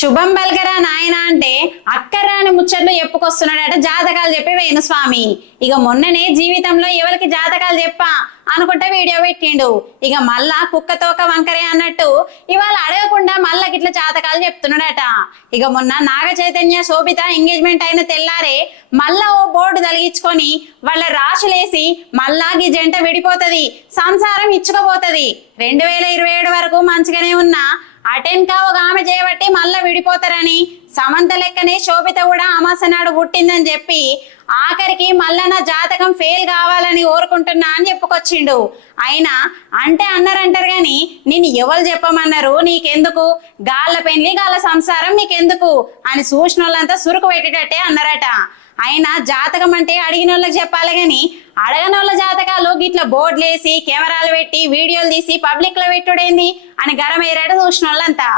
శుభం బల్గరా నాయన అంటే అక్కరాని ముచ్చట్లు చెప్పుకొస్తున్నాడట జాతకాలు చెప్పి వేణుస్వామి. ఇక మొన్ననే జీవితంలో ఎవరికి జాతకాలు చెప్పా అనుకుంటే వీడియో పెట్టిండు. ఇక మళ్ళా కుక్క తోక వంకరే అన్నట్టు ఇవాళ అడగకుండా మళ్ళా గిట్ల జాతకాలు చెప్తున్నాడట. ఇక మొన్న నాగ చైతన్య శోభిత ఎంగేజ్మెంట్ అయిన తెల్లారే మళ్ళా ఓ బోర్డు తలిగించుకొని వాళ్ళ రాశులేసి మళ్ళా ఈ జంట విడిపోతది సంసారం ఇచ్చుకోబోతది రెండు వేల ఇరవై ఏడు వరకు మంచిగానే ఉన్నా అటెన్కా ఒక ఆమె చేయబట్టి వెళ్ళిపోతారని సమంత లెక్కనే శోభిత కూడా అమాసనాడు పుట్టిందని చెప్పి ఆఖరికి మళ్ళా నా జాతకం ఫెయిల్ కావాలని కోరుకుంటున్నా అని చెప్పుకొచ్చిండు. అయినా అంటే అన్నారంటారు కానీ నేను ఎవరు చెప్పమన్నారు? నీకెందుకు? గాళ్ళ పెళ్ళి గాళ్ళ సంసారం నీకెందుకు? అని సూచన వాళ్ళంతా సురుకు పెట్టేటట్టే అన్నారట. అయినా జాతకం అంటే అడిగిన వాళ్ళకి చెప్పాలి కానీ అడగని వాళ్ళ జాతకాలు గిట్ల బోర్డులేసి కెమెరాలు పెట్టి వీడియోలు తీసి పబ్లిక్లో పెట్టుడేంది? అని గరమయ్యారట చూసిన వాళ్ళంతా